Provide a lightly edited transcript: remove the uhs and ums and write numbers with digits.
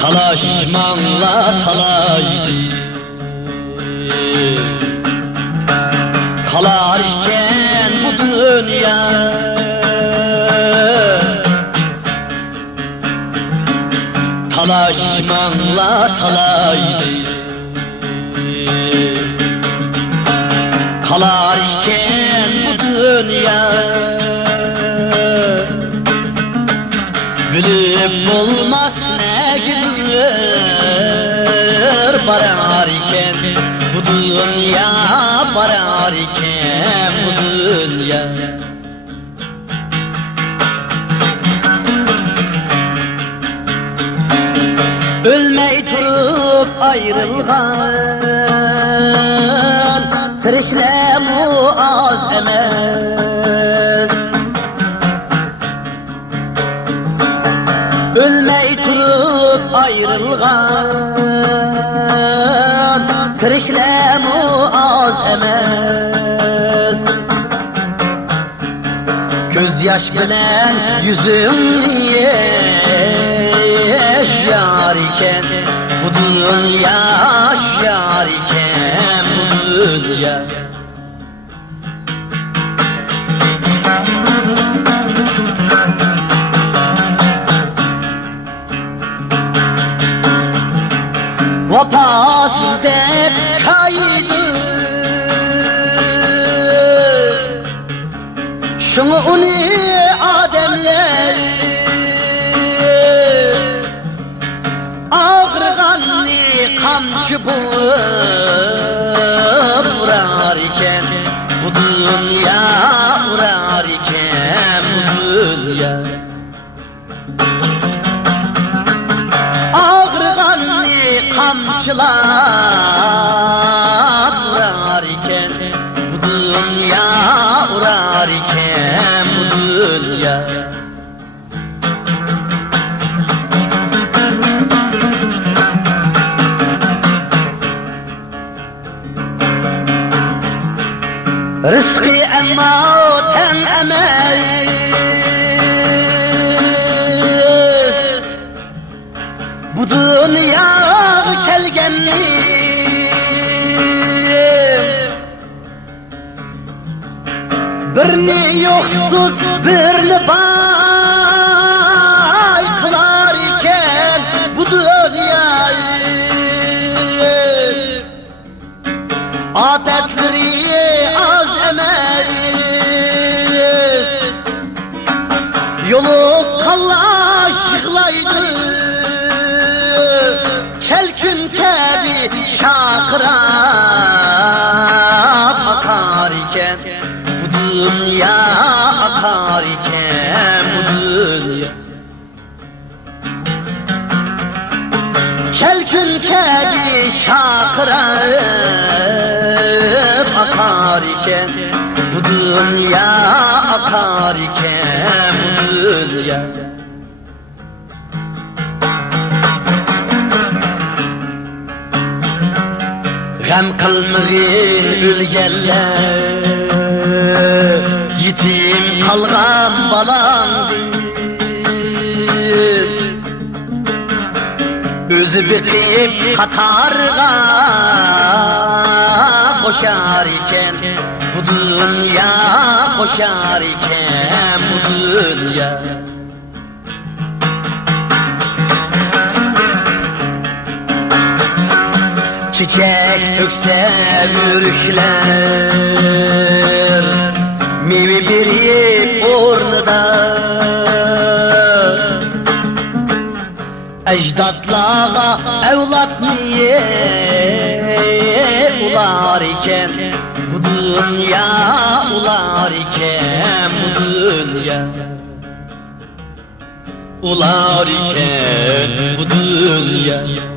Talaşmanla talaydı, kalar iken bu dünya. Talaşmanla talaydı, kalar iken bu dünya. Bilip bulmaz ne gidiyor barar iken bu dünya, barar iken bu dünya. Ölmey turup ayrılgan tirikle muaz emez. Ölmey turup ayrılgan tirikle muaz emez. Göz yaş bilen yüzüm yaşar iken bu dünya, yaşar iken bu dünya. Vefasız dert kaydı, şunu onu ademler ağırganlı kamçı bulup vurar iken bu dünya, vurar iken bu dünya. Kamçılar vurar iken bu dünya, vurar iken bu dünya. Rızkı emma ten emel, bu dünya birini yoksuz birini bay kılar iken bu dünyayı. Adetleri az emeyiz, yolu kallaşıklaydı. Kelkün kebi şakıra akar iken bu dünya, akar iken bu dünya. Kelkün kebi şakıra akar iken bu dünya, akar iken bu dünya. Gam kılmığın ülgeller, yetim kalgan balandır. Özü bitip katarga koşar iken bu dünya, koşar iken bu dünya. Çiçek dökse mürükler, meyve birip ornada. Ecdatlara evlat niye ular iken bu dünya, ular iken bu dünya. Ular iken bu dünya.